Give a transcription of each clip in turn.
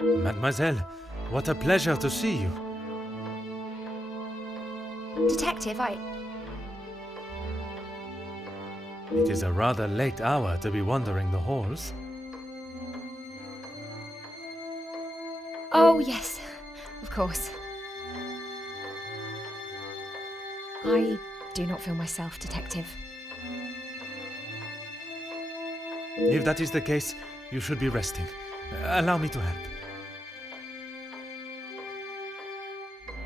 Mademoiselle, what a pleasure to see you. Detective, It is a rather late hour to be wandering the halls. Oh, yes, of course. I do not feel myself, Detective. If that is the case, you should be resting. Allow me to help.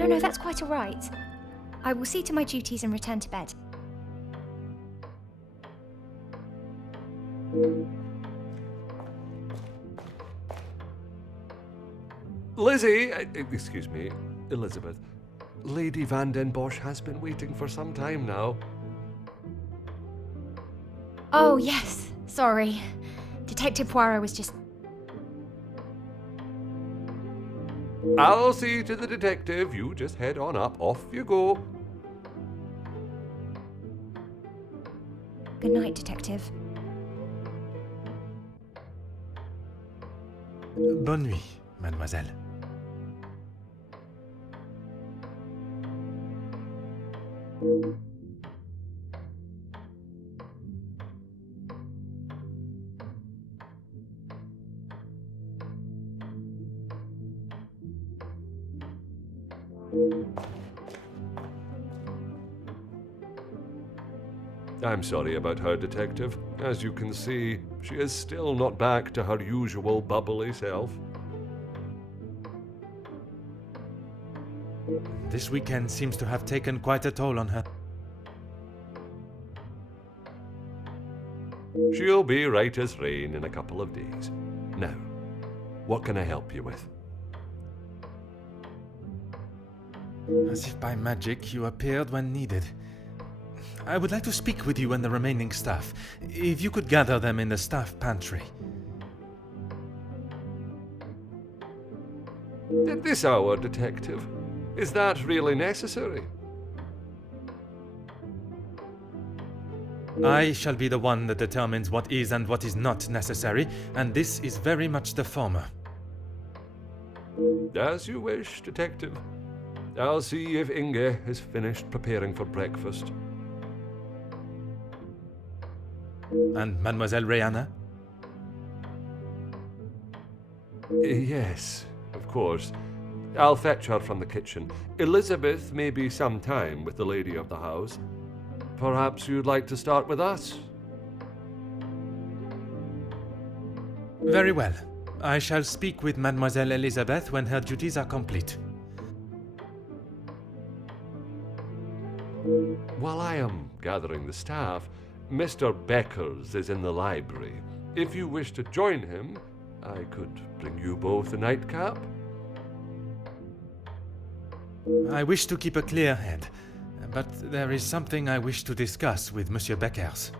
No, that's quite all right. I will see to my duties and return to bed. Lizzie, excuse me, Elizabeth. Lady Van den Bosch has been waiting for some time now. Oh, yes, sorry. Detective Poirot was just... I'll see to the detective. You just head on up. Off you go. Good night, Detective. Bonne nuit, mademoiselle. I'm sorry about her, Detective. As you can see, she is still not back to her usual bubbly self. This weekend seems to have taken quite a toll on her. She'll be right as rain in a couple of days. Now, what can I help you with? As if by magic, you appeared when needed. I would like to speak with you and the remaining staff. If you could gather them in the staff pantry. At this hour, Detective? Is that really necessary? I shall be the one that determines what is and what is not necessary, and this is very much the former. As you wish, Detective. I'll see if Inge is finished preparing for breakfast. And Mademoiselle Rihanna? Yes, of course. I'll fetch her from the kitchen. Elizabeth may be some time with the lady of the house. Perhaps you'd like to start with us? Very well. I shall speak with Mademoiselle Elizabeth when her duties are complete. While I am gathering the staff, Mr. Beckers is in the library. If you wish to join him, I could bring you both a nightcap. I wish to keep a clear head, but there is something I wish to discuss with Monsieur Beckers.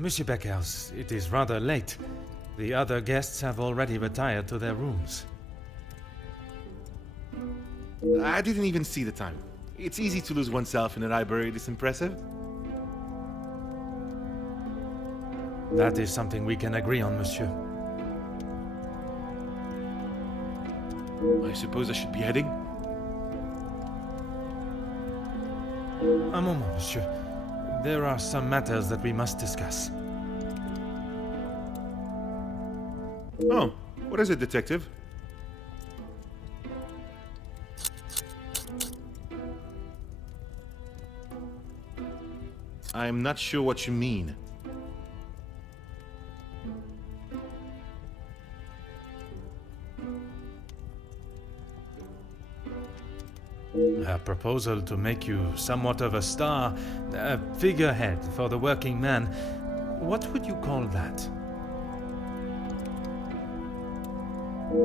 Monsieur Beckers, it is rather late. The other guests have already retired to their rooms. I didn't even see the time. It's easy to lose oneself in a library this impressive. That is something we can agree on, monsieur. I suppose I should be heading. A moment, monsieur. There are some matters that we must discuss. Oh, what is it, detective? I'm not sure what you mean. A proposal to make you somewhat of a star, a figurehead for the working man. What would you call that?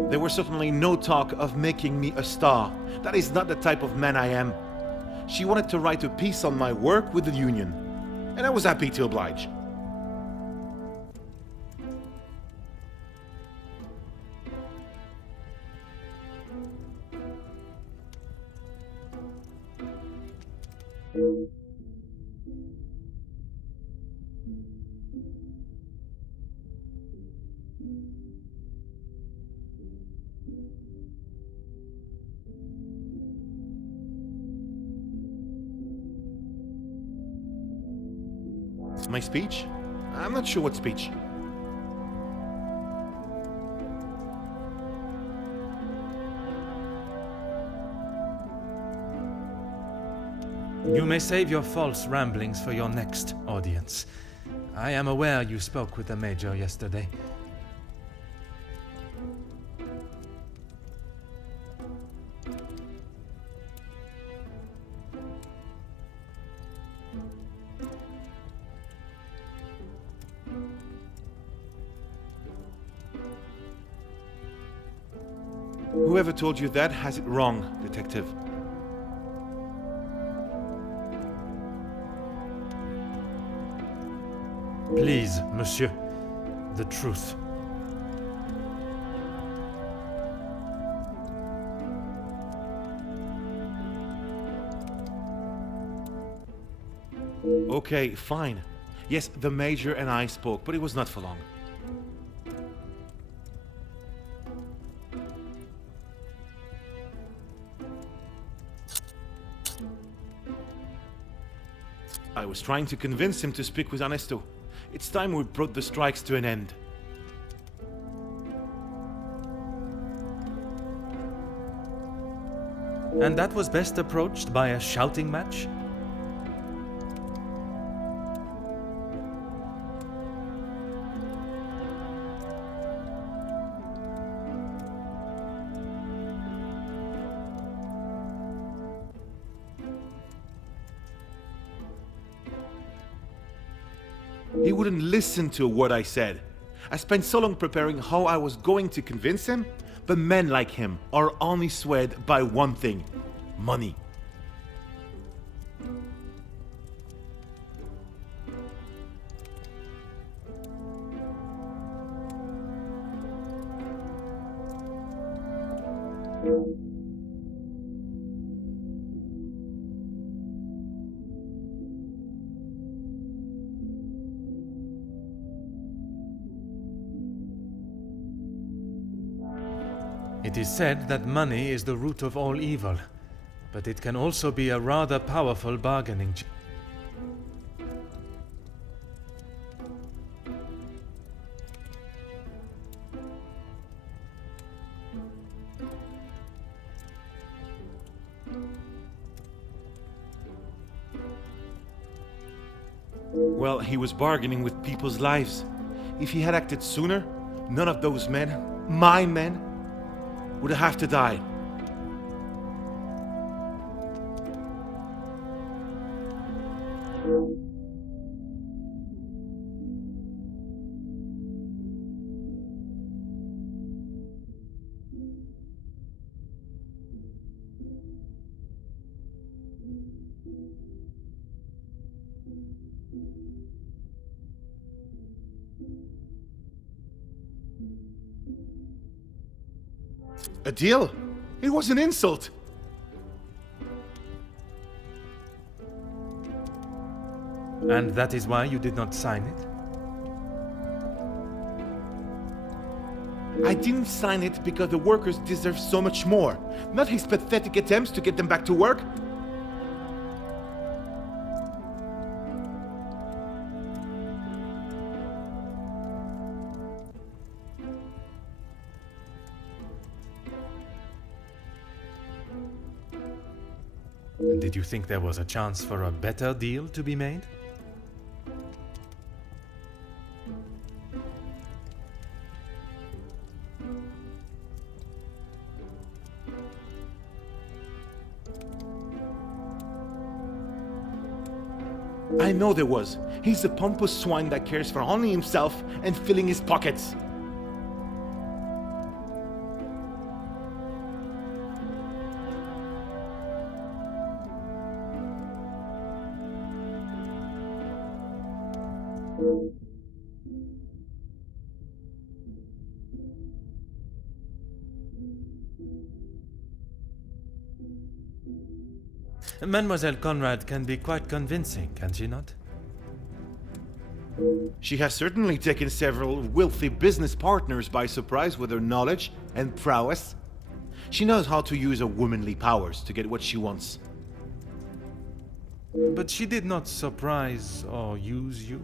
There was certainly no talk of making me a star. That is not the type of man I am. She wanted to write a piece on my work with the union, and I was happy to oblige. My speech? I'm not sure what speech. You may save your false ramblings for your next audience. I am aware you spoke with the Major yesterday. Whoever told you that has it wrong, detective. Please, monsieur, the truth. Okay, fine. Yes, the Major and I spoke, but it was not for long. I was trying to convince him to speak with Ernesto. It's time we brought the strikes to an end. And that was best approached by a shouting match? He wouldn't listen to what I said. I spent so long preparing how I was going to convince him, but men like him are only swayed by one thing: money. It is said that money is the root of all evil, but it can also be a rather powerful bargaining chip. Well, he was bargaining with people's lives. If he had acted sooner, none of those men, my men, would have to die. A deal? It was an insult. And that is why you did not sign it? I didn't sign it because the workers deserve so much more, not his pathetic attempts to get them back to work. Did you think there was a chance for a better deal to be made? I know there was. He's a pompous swine that cares for only himself and filling his pockets. Mademoiselle Conrad can be quite convincing, can she not? She has certainly taken several wealthy business partners by surprise with her knowledge and prowess. She knows how to use her womanly powers to get what she wants. But she did not surprise or use you.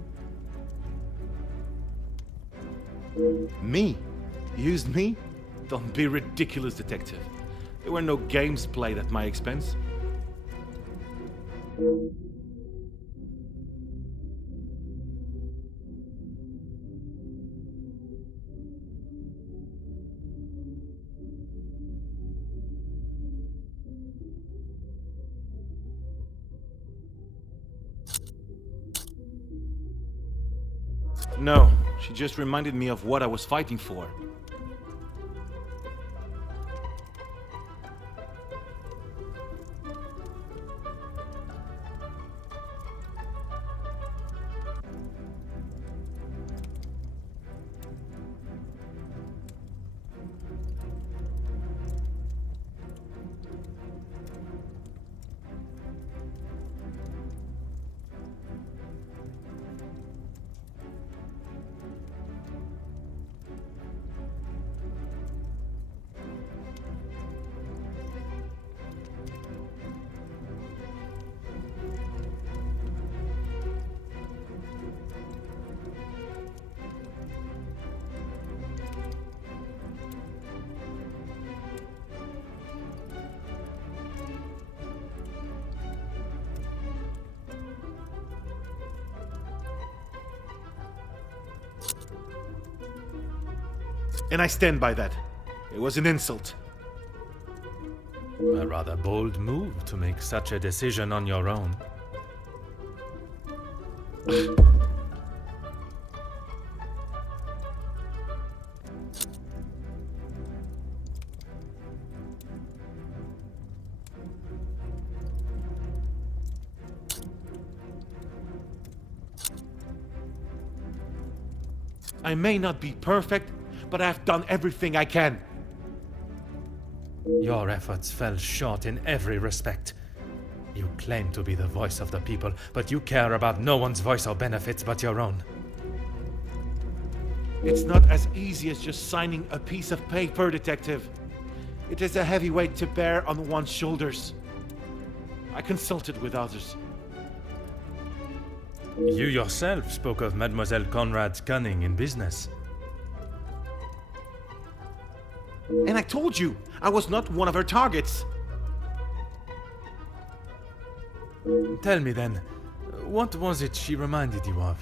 Me? Used me? Don't be ridiculous, detective. There were no games played at my expense. No, she just reminded me of what I was fighting for. And I stand by that. It was an insult. A rather bold move to make such a decision on your own. I may not be perfect, but I've done everything I can. Your efforts fell short in every respect. You claim to be the voice of the people, but you care about no one's voice or benefits but your own. It's not as easy as just signing a piece of paper, detective. It is a heavy weight to bear on one's shoulders. I consulted with others. You yourself spoke of Mademoiselle Conrad's cunning in business. And I told you, I was not one of her targets. Tell me then, what was it she reminded you of?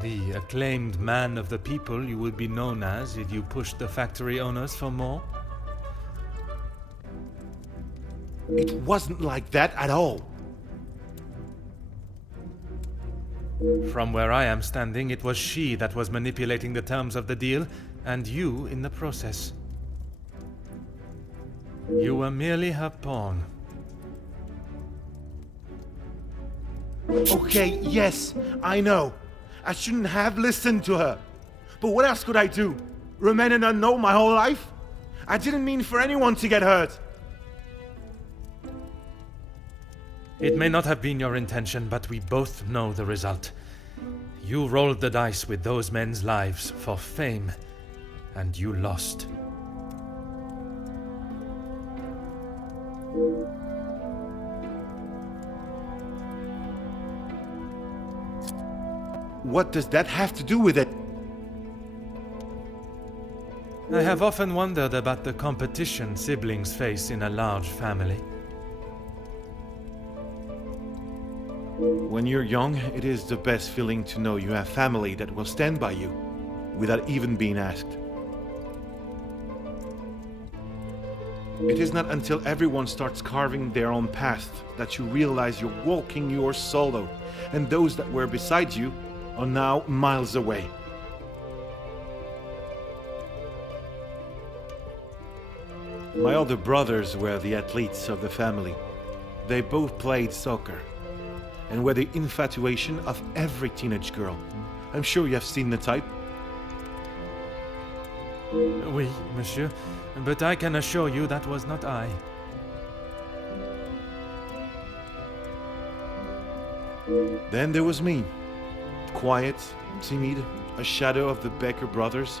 The acclaimed man of the people you would be known as if you pushed the factory owners for more? It wasn't like that at all. From where I am standing, it was she that was manipulating the terms of the deal, and you in the process. You were merely her pawn. Okay, yes, I know. I shouldn't have listened to her. But what else could I do? Remain an unknown my whole life? I didn't mean for anyone to get hurt. It may not have been your intention, but we both know the result. You rolled the dice with those men's lives for fame, and you lost. What does that have to do with it? I have often wondered about the competition siblings face in a large family. When you're young, it is the best feeling to know you have family that will stand by you, without even being asked. It is not until everyone starts carving their own path that you realize you're walking yours solo, and those that were beside you are now miles away. My older brothers were the athletes of the family. They both played soccer, and were the infatuation of every teenage girl. I'm sure you have seen the type. Oui, monsieur, but I can assure you that was not I. Then there was me. Quiet, timid, a shadow of the Becker brothers.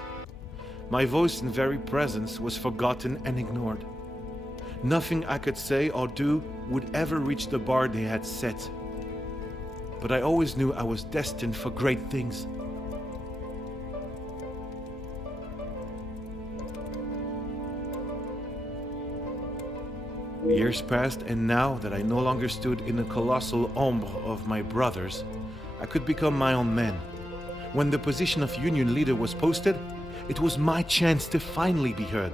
My voice and very presence was forgotten and ignored. Nothing I could say or do would ever reach the bar they had set. But I always knew I was destined for great things. Years passed, and now that I no longer stood in the colossal ombre of my brothers, I could become my own man. When the position of union leader was posted, it was my chance to finally be heard.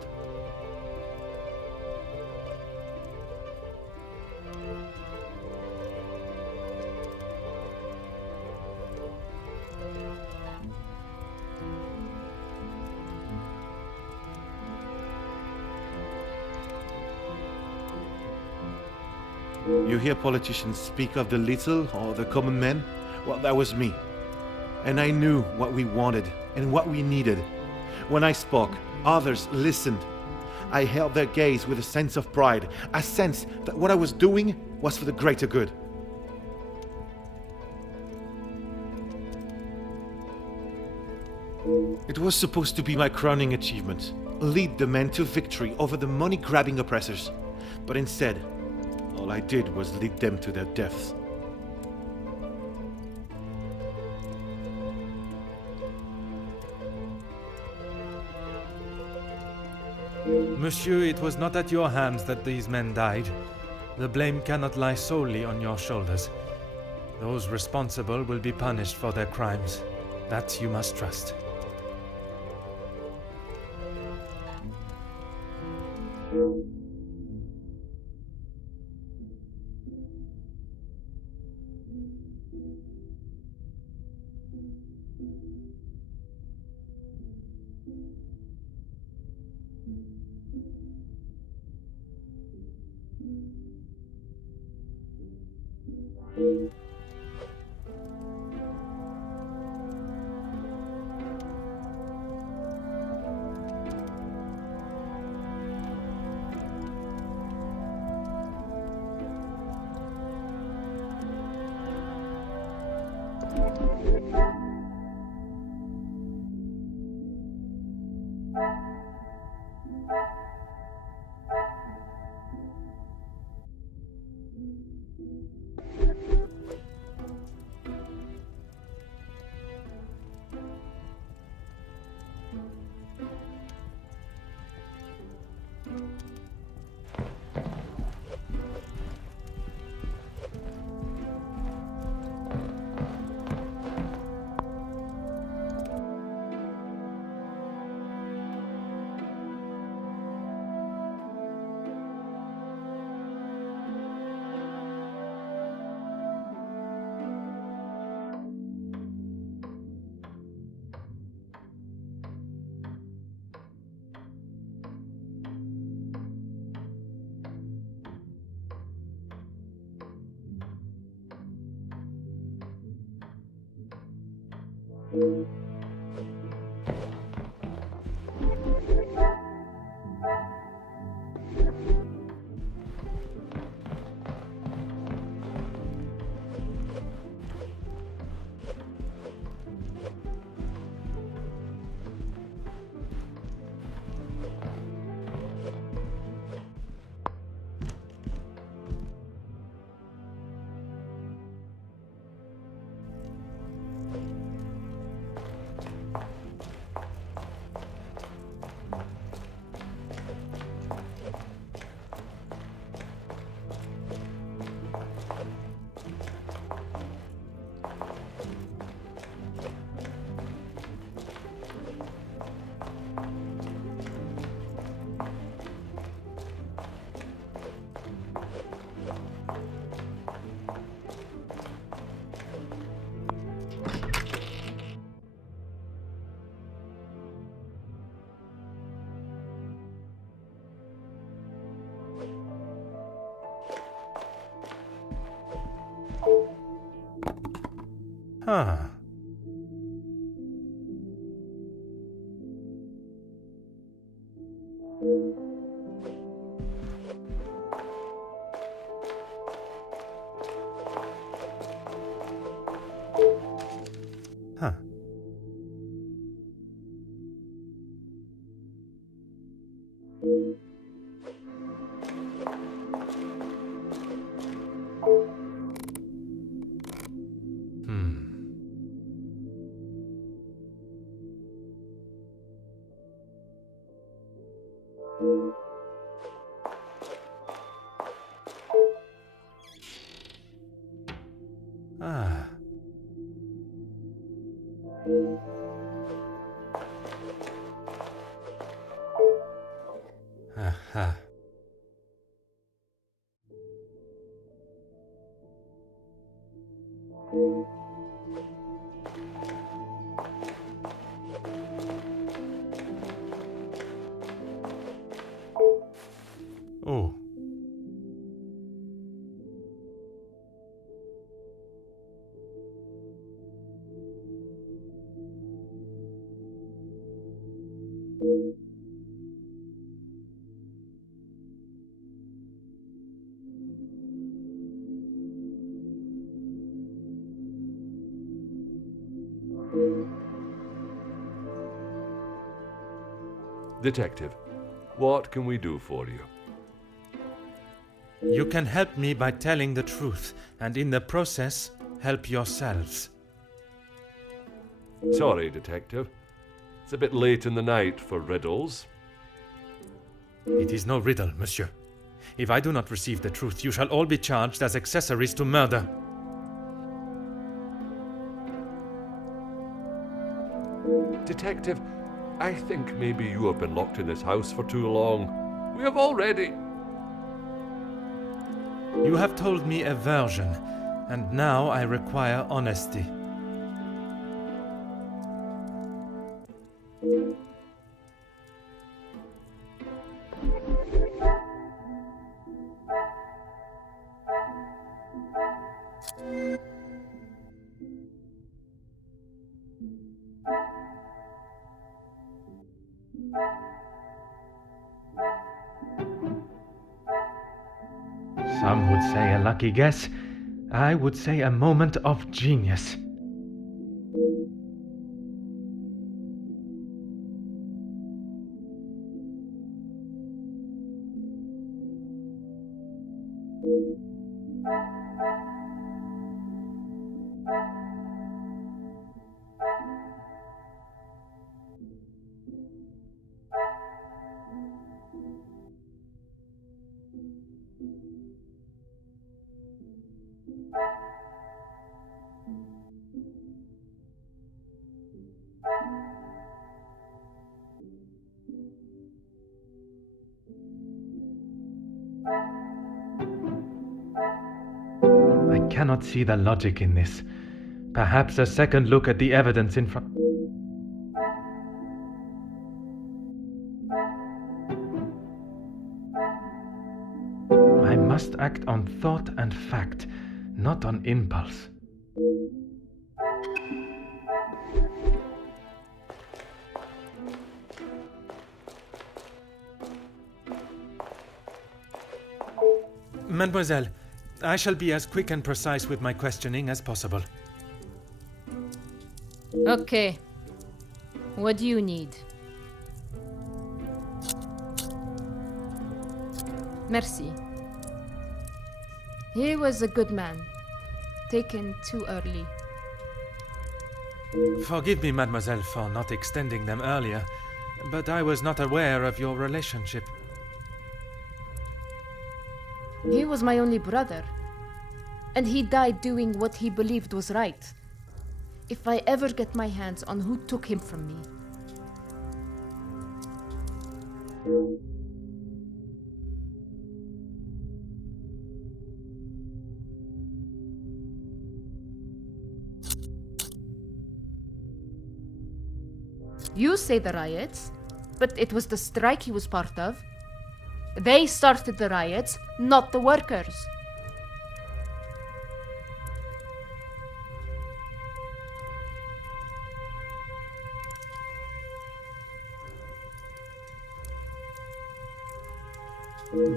You hear politicians speak of the little or the common man? Well, that was me. And I knew what we wanted and what we needed. When I spoke, others listened. I held their gaze with a sense of pride, a sense that what I was doing was for the greater good. It was supposed to be my crowning achievement, lead the men to victory over the money-grabbing oppressors. But instead, all I did was lead them to their deaths. Monsieur, it was not at your hands that these men died. The blame cannot lie solely on your shoulders. Those responsible will be punished for their crimes. That you must trust. Ah. Huh. Ah. Aha. Oh. Detective, what can we do for you? You can help me by telling the truth, and in the process, help yourselves. Sorry, Detective. It's a bit late in the night for riddles. It is no riddle, monsieur. If I do not receive the truth, you shall all be charged as accessories to murder. Detective, I think maybe you have been locked in this house for too long. We have already... You have told me a version, and now I require honesty. Some would say a lucky guess. I would say a moment of genius. I cannot see the logic in this. Perhaps a second look at the evidence in front... I must act on thought and fact, not on impulse. Mademoiselle, I shall be as quick and precise with my questioning as possible. Okay. What do you need? Merci. He was a good man. Taken too early. Forgive me, mademoiselle, for not extending them earlier, but I was not aware of your relationship. He was my only brother. And he died doing what he believed was right. If I ever get my hands on who took him from me. You say the riots, but it was the strike he was part of. They started the riots, not the workers.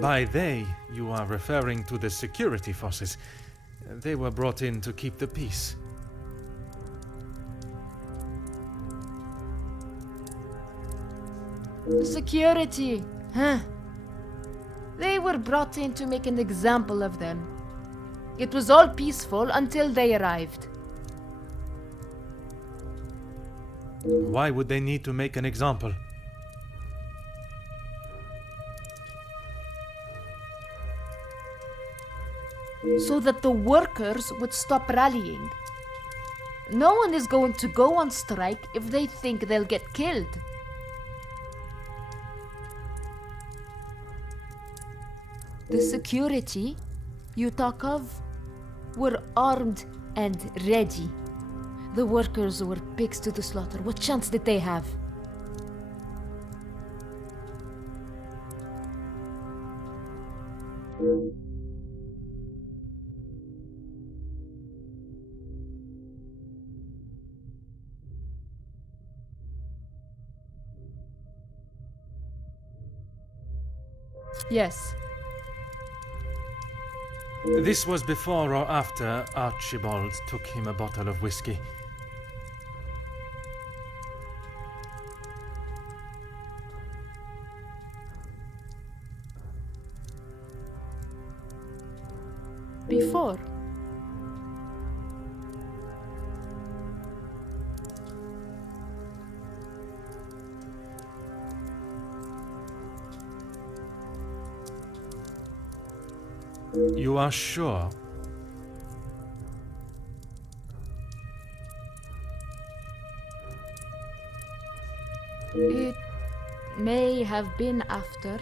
By they, you are referring to the security forces. They were brought in to keep the peace. Security, huh? They were brought in to make an example of them. It was all peaceful until they arrived. Why would they need to make an example? So that the workers would stop rallying. No one is going to go on strike if they think they'll get killed. The security you talk of were armed and ready. The workers were pigs to the slaughter. What chance did they have? Yes. This was before or after Archibald took him a bottle of whiskey. Before. You are sure? It may have been after.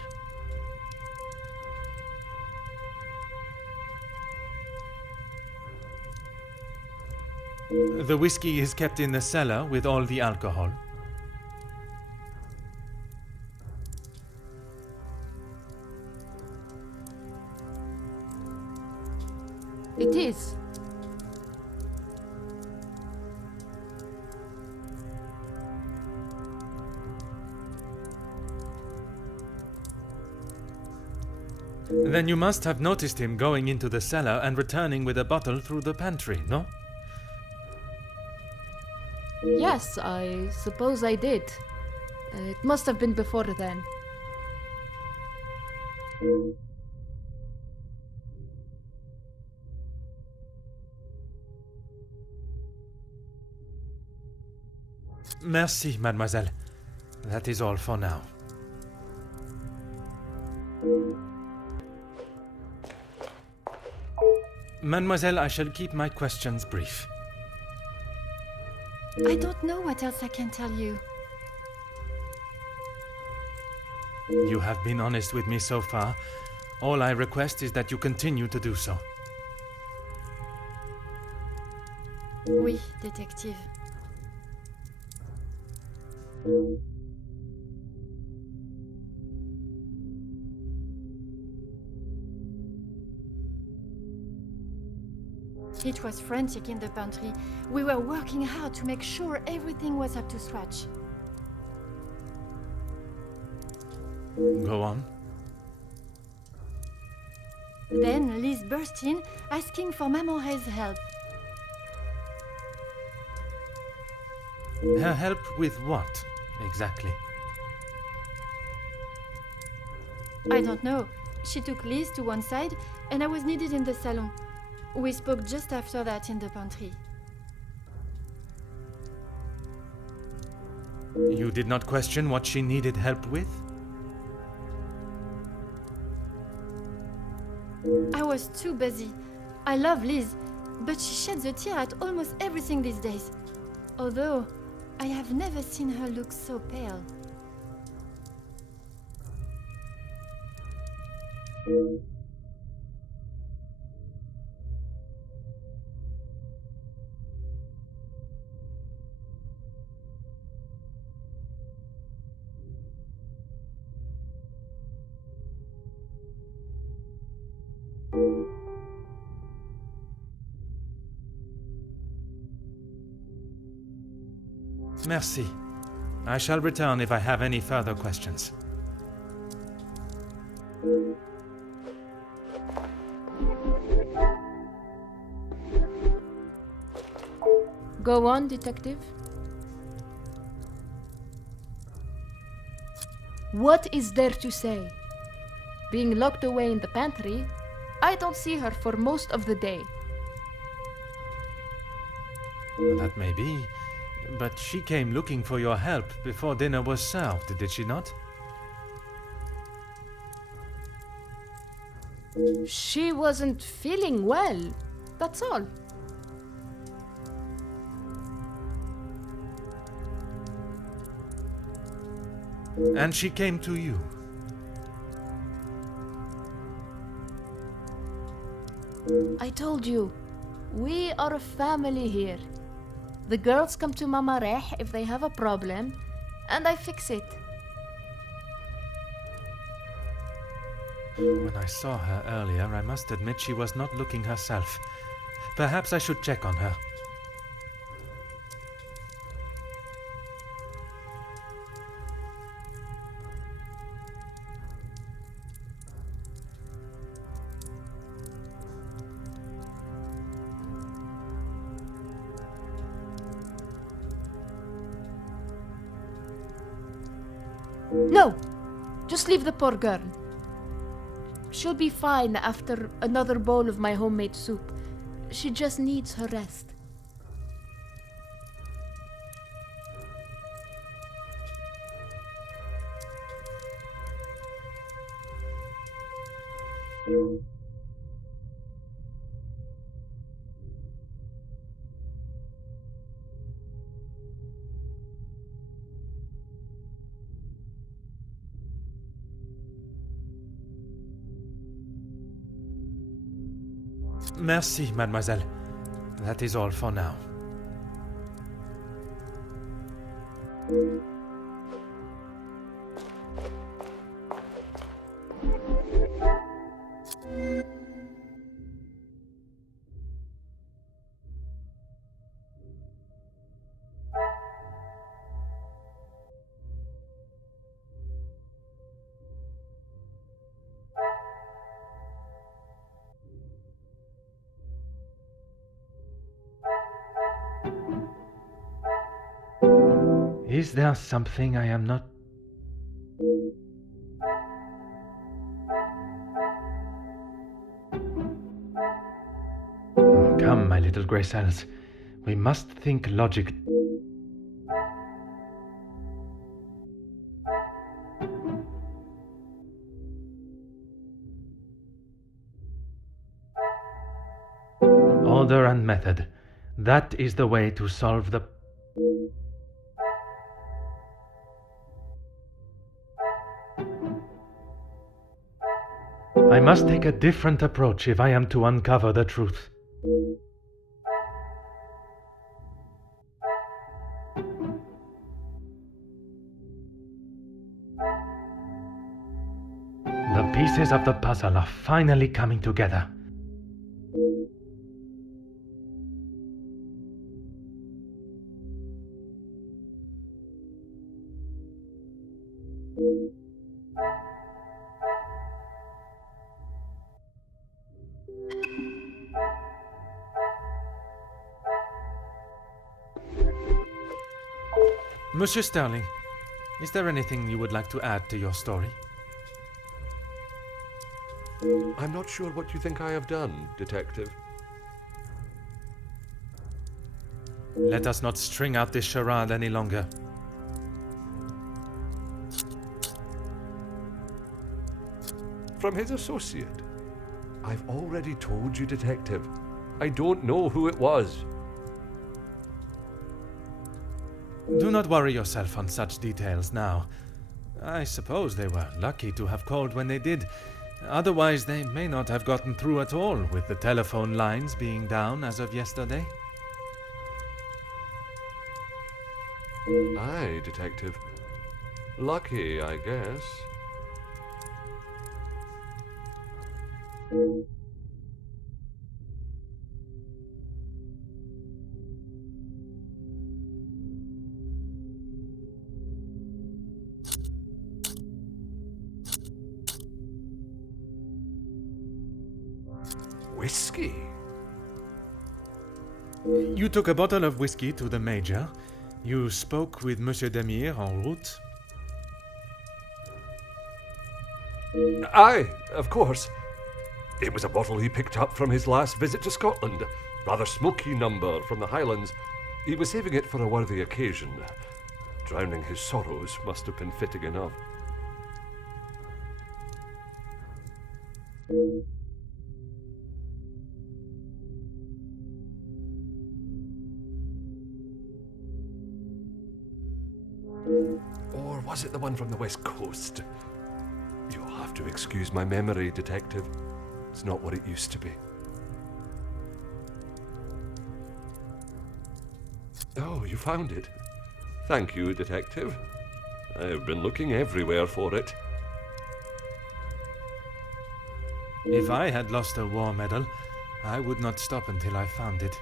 The whiskey is kept in the cellar with all the alcohol. It is. Then you must have noticed him going into the cellar and returning with a bottle through the pantry, no? Yes, I suppose I did. It must have been before then. Merci, mademoiselle. That is all for now. Mademoiselle, I shall keep my questions brief. I don't know what else I can tell you. You have been honest with me so far. All I request is that you continue to do so. Oui, détective. It was frantic in the pantry. We were working hard to make sure everything was up to scratch. Go on. Then Liz burst in, asking for Mamore's help. Her help with what, exactly? I don't know. She took Liz to one side, and I was needed in the salon. We spoke just after that in the pantry. You did not question what she needed help with? I was too busy. I love Liz, but she sheds a tear at almost everything these days. Although, I have never seen her look so pale. Merci. I shall return if I have any further questions. Go on, detective. What is there to say? Being locked away in the pantry, I don't see her for most of the day. That may be, but she came looking for your help before dinner was served, did she not? She wasn't feeling well, that's all. And she came to you. I told you, we are a family here. The girls come to Mama Reh if they have a problem, and I fix it. When I saw her earlier, I must admit she was not looking herself. Perhaps I should check on her. No! Just leave the poor girl. She'll be fine after another bowl of my homemade soup. She just needs her rest. Merci, mademoiselle. That is all for now. Is there something I am not... Come, my little grey cells. We must think logic. Order and method. That is the way to solve the... I must take a different approach if I am to uncover the truth. The pieces of the puzzle are finally coming together. Monsieur Sterling, is there anything you would like to add to your story? I'm not sure what you think I have done, Detective. Let us not string out this charade any longer. From his associate. I've already told you, Detective. I don't know who it was. Do not worry yourself on such details now. I suppose they were lucky to have called when they did. Otherwise, they may not have gotten through at all, with the telephone lines being down as of yesterday. Aye, Detective. Lucky, I guess. Whiskey? You took a bottle of whiskey to the Major. You spoke with Monsieur Demire en route. Aye, of course. It was a bottle he picked up from his last visit to Scotland. Rather smoky number from the Highlands. He was saving it for a worthy occasion. Drowning his sorrows must have been fitting enough. Or was it the one from the West Coast? You'll have to excuse my memory, Detective. It's not what it used to be. Oh, you found it. Thank you, Detective. I've been looking everywhere for it. If I had lost a war medal, I would not stop until I found it.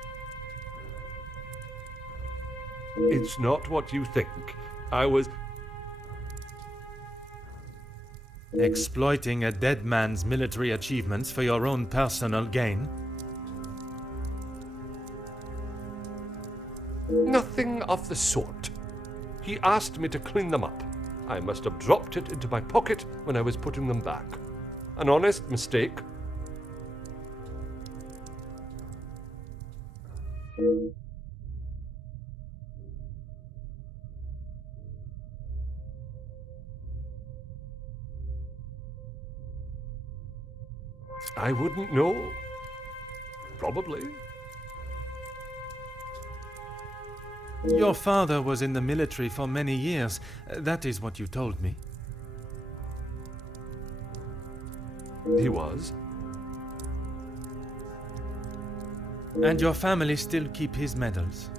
It's not what you think. I was... Exploiting a dead man's military achievements for your own personal gain? Nothing of the sort. He asked me to clean them up. I must have dropped it into my pocket when I was putting them back. An honest mistake. I wouldn't know. Probably. Your father was in the military for many years. That is what you told me. He was. And your family still keep his medals?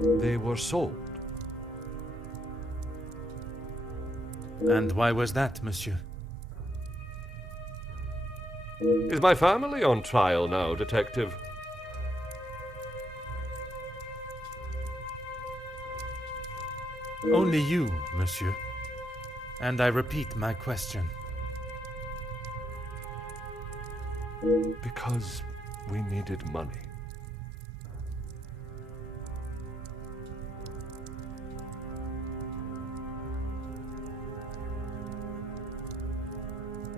They were sold. And why was that, monsieur? Is my family on trial now, Detective? Only you, monsieur. And I repeat my question. Because we needed money.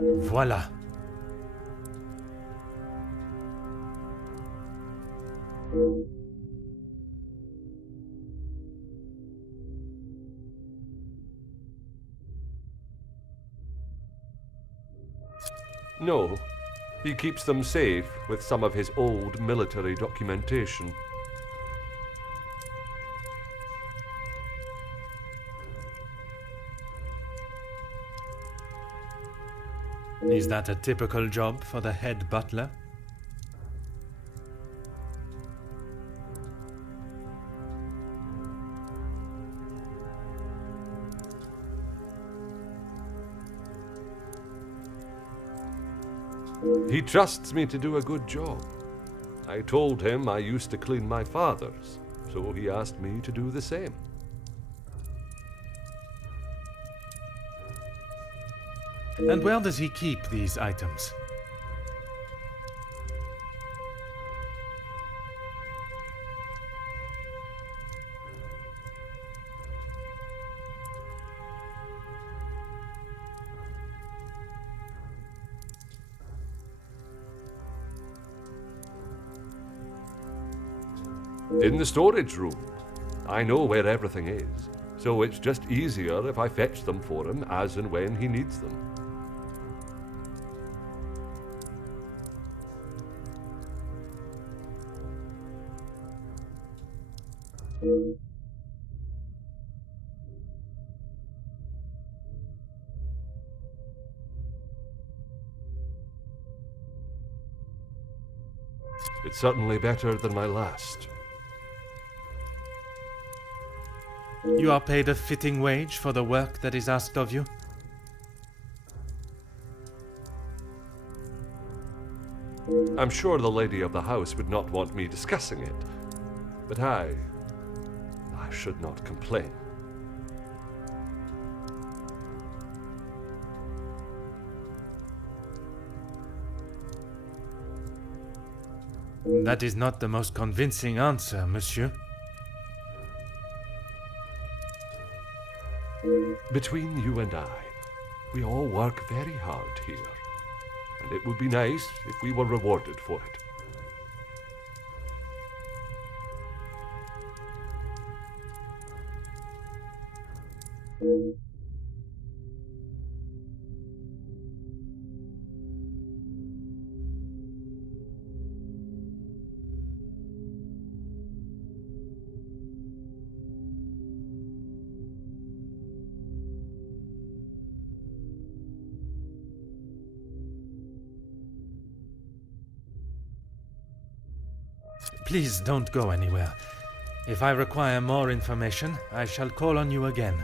Voilà. No, he keeps them safe with some of his old military documentation. Is that a typical job for the head butler? He trusts me to do a good job. I told him I used to clean my father's, so he asked me to do the same. And where does he keep these items? In the storage room. I know where everything is, so it's just easier if I fetch them for him as and when he needs them. It's certainly better than my last. You are paid a fitting wage for the work that is asked of you? I'm sure the lady of the house would not want me discussing it, but I should not complain. That is not the most convincing answer, monsieur. Between you and I, we all work very hard here. And it would be nice if we were rewarded for it. Please don't go anywhere. If I require more information, I shall call on you again.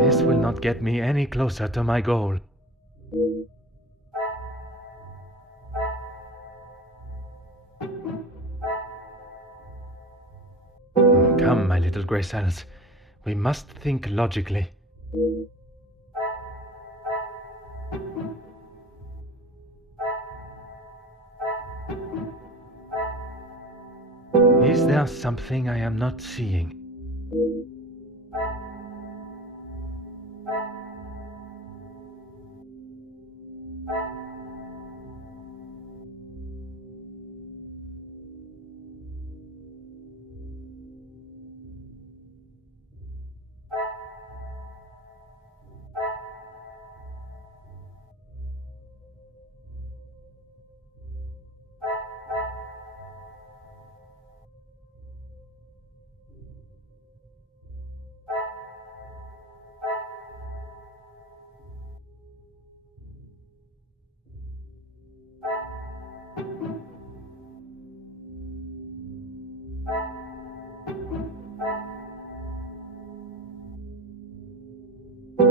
This will not get me any closer to my goal. Come, my little grey cells. We must think logically. Is there something I am not seeing?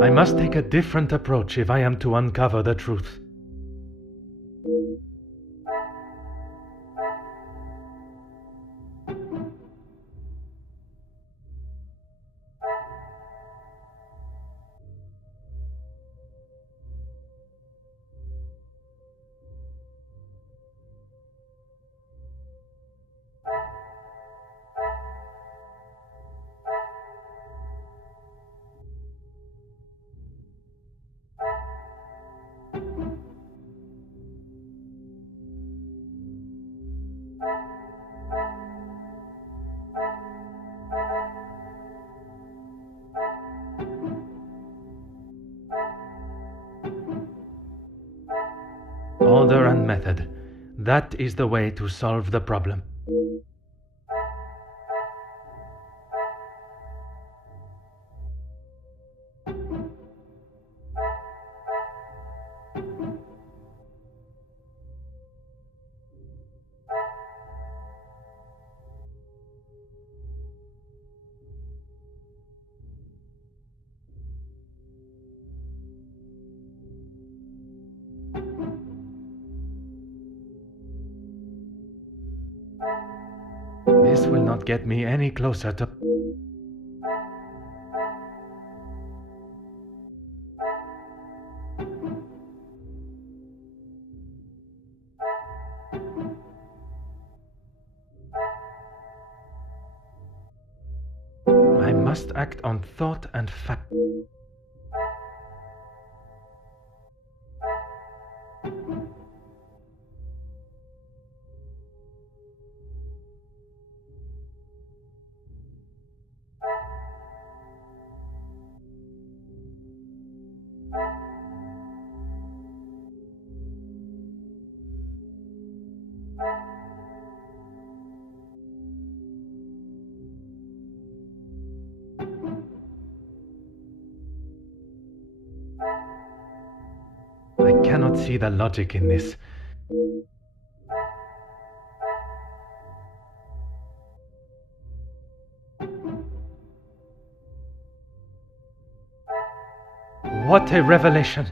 I must take a different approach if I am to uncover the truth. Order and method. That is the way to solve the problem. This will not get me any closer to... I must act on thought and fact. cannot see the logic in this. What a revelation!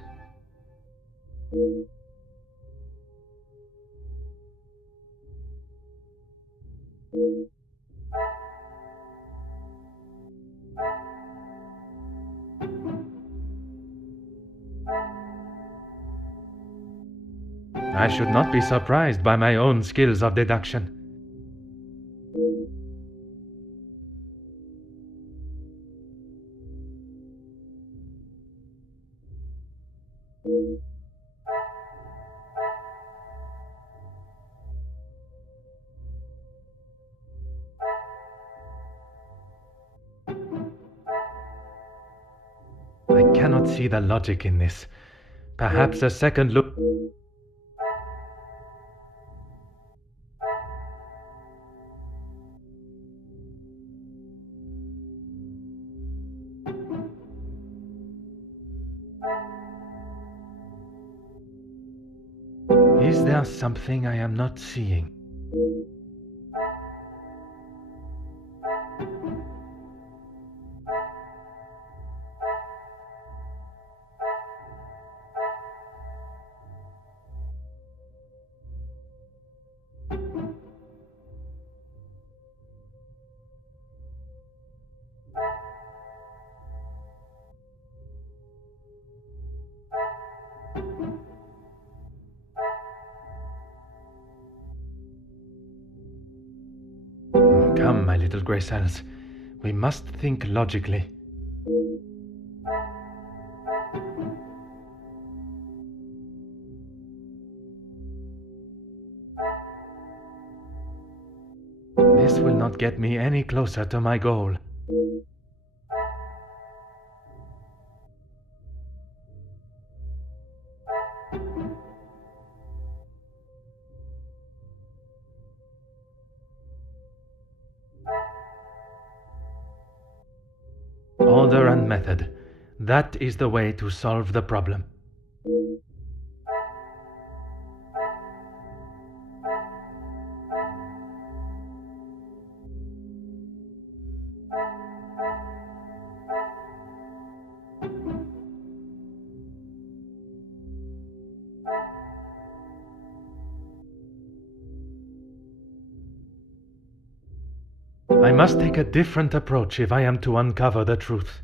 I should not be surprised by my own skills of deduction. I cannot see the logic in this. Perhaps a second look... Is there something I am not seeing? Come, my little grey cells. We must think logically. This will not get me any closer to my goal. Order and method. That is the way to solve the problem. I must take a different approach if I am to uncover the truth.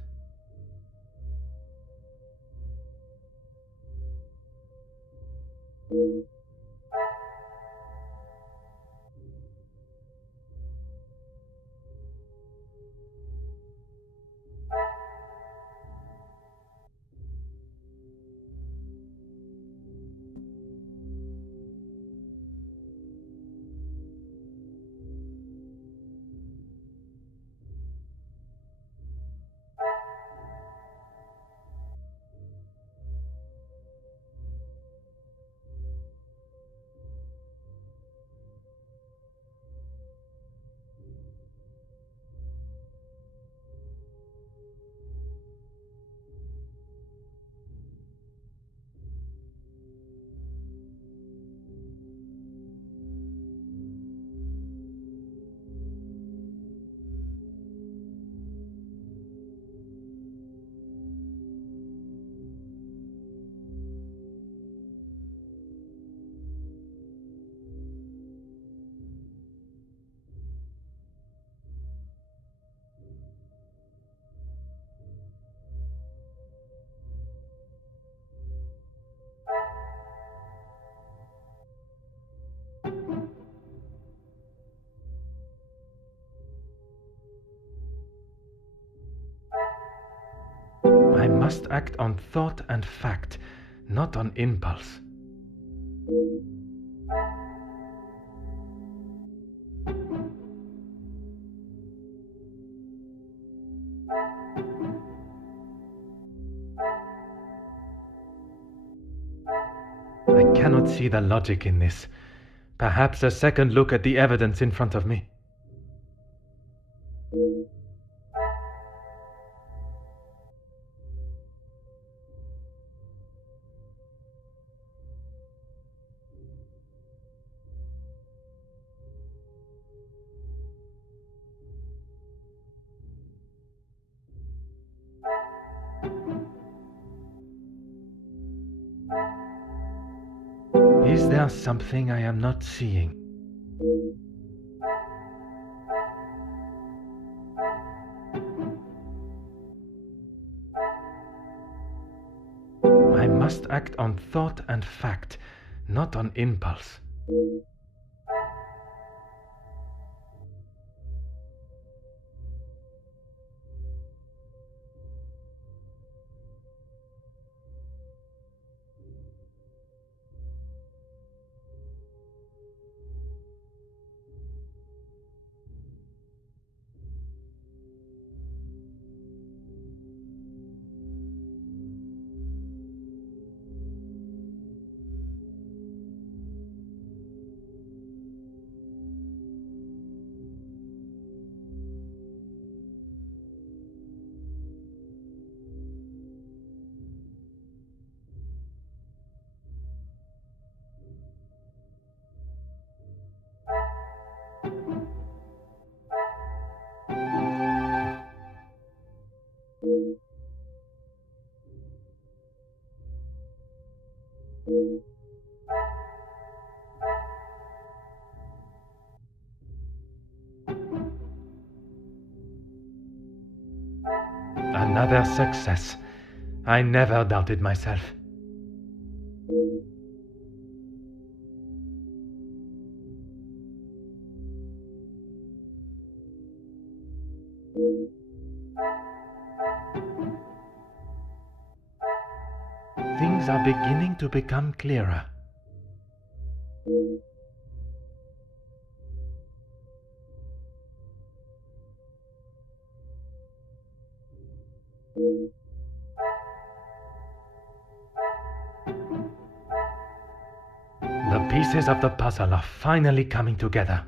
I must act on thought and fact, not on impulse. I cannot see the logic in this. Perhaps a second look at the evidence in front of me. there something I am not seeing? I must act on thought and fact, not on impulse. Another success. I never doubted myself. Things are beginning to become clearer. The pieces of the puzzle are finally coming together.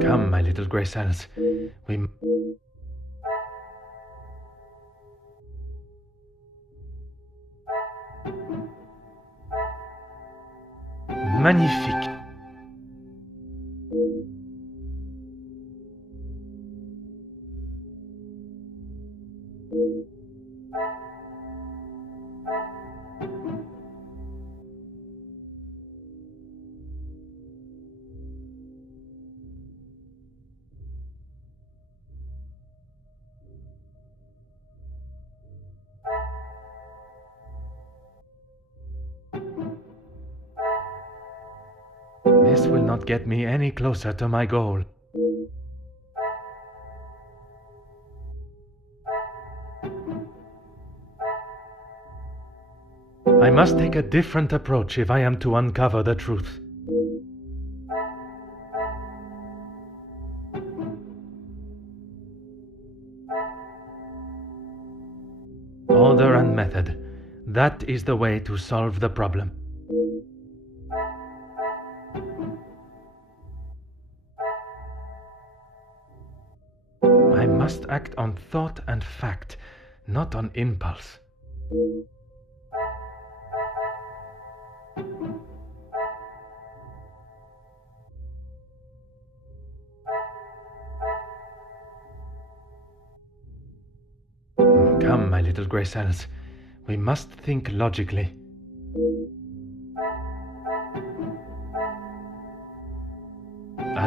Come, my little grey cells. We... Magnifique. This will not get me any closer to my goal. I must take a different approach if I am to uncover the truth. Order and method. That is the way to solve the problem. I must act on thought and fact, not on impulse. Come, my little grey cells. We must think logically.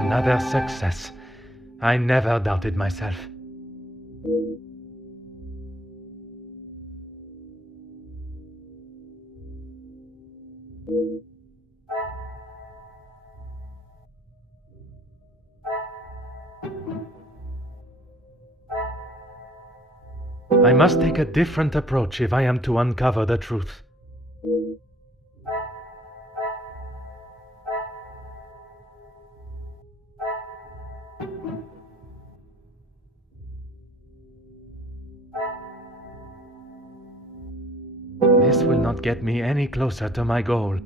Another success. I never doubted myself. I must take a different approach if I am to uncover the truth. This will not get me any closer to my goal.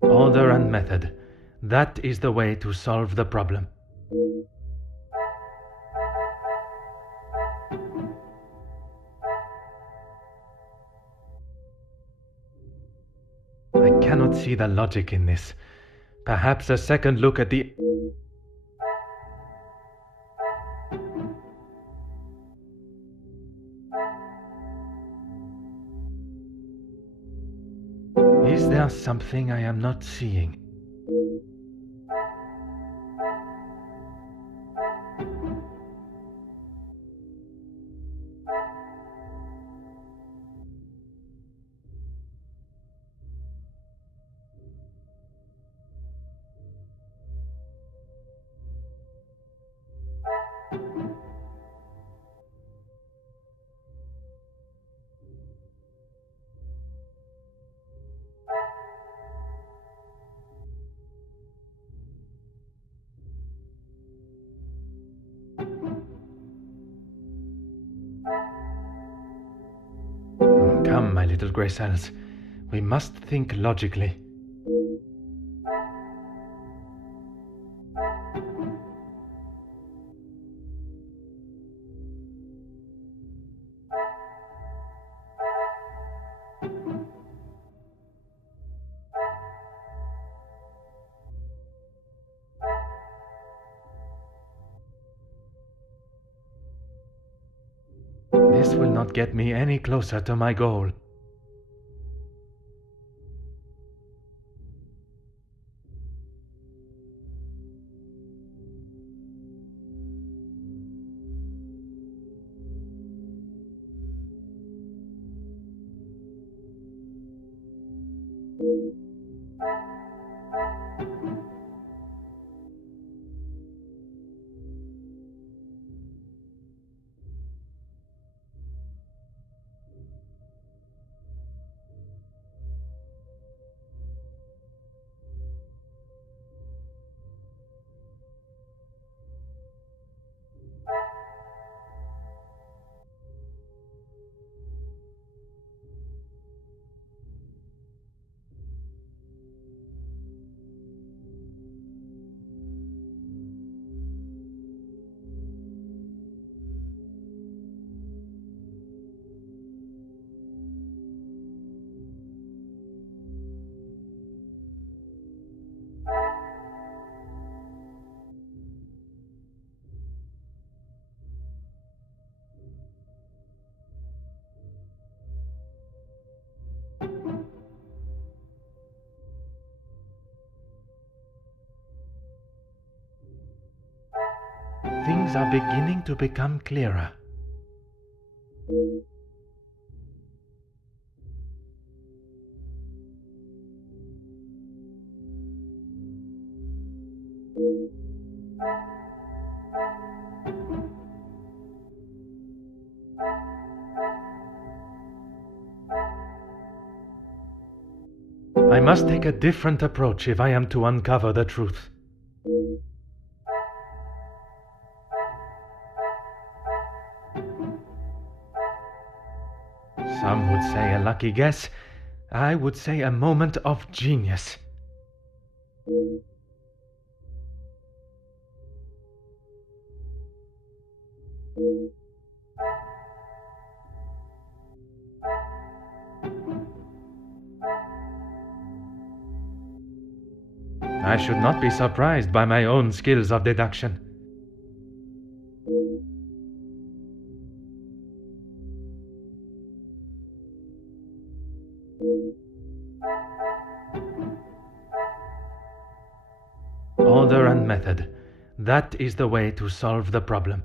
Order and method. That is the way to solve the problem. I cannot see the logic in this. Perhaps a second look at the... Is there something I am not seeing? Come, my little grey cells. We must think logically. This will not get me any closer to my goal. Things are beginning to become clearer. I must take a different approach if I am to uncover the truth. Some would say a lucky guess. I would say a moment of genius. I should not be surprised by my own skills of deduction. order and method. That is the way to solve the problem.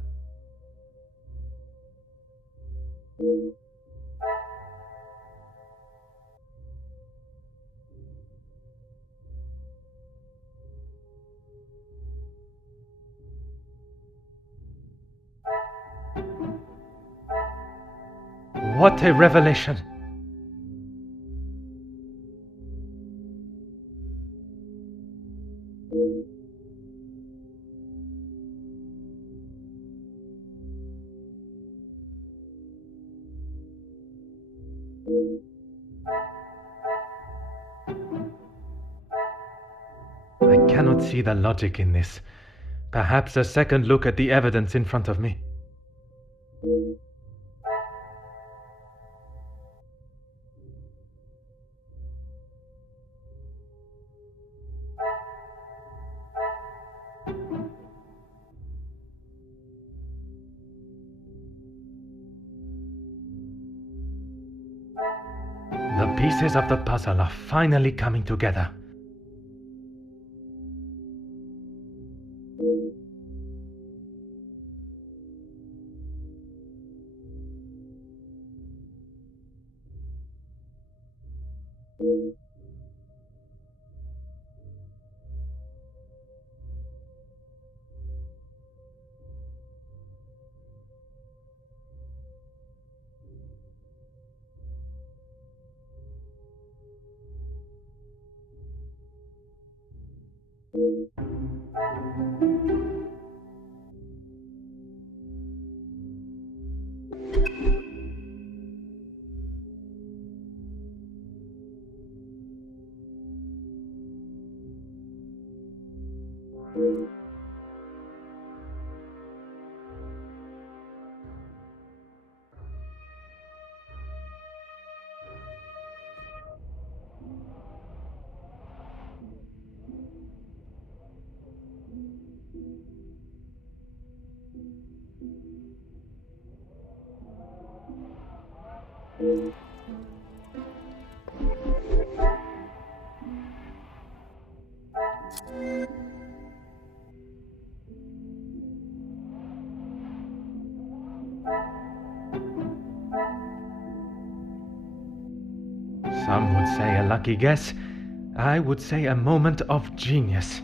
What a revelation! I cannot see the logic in this. Perhaps a second look at the evidence in front of me. The pieces of the puzzle are finally coming together. Some would say a lucky guess. I would say a moment of genius.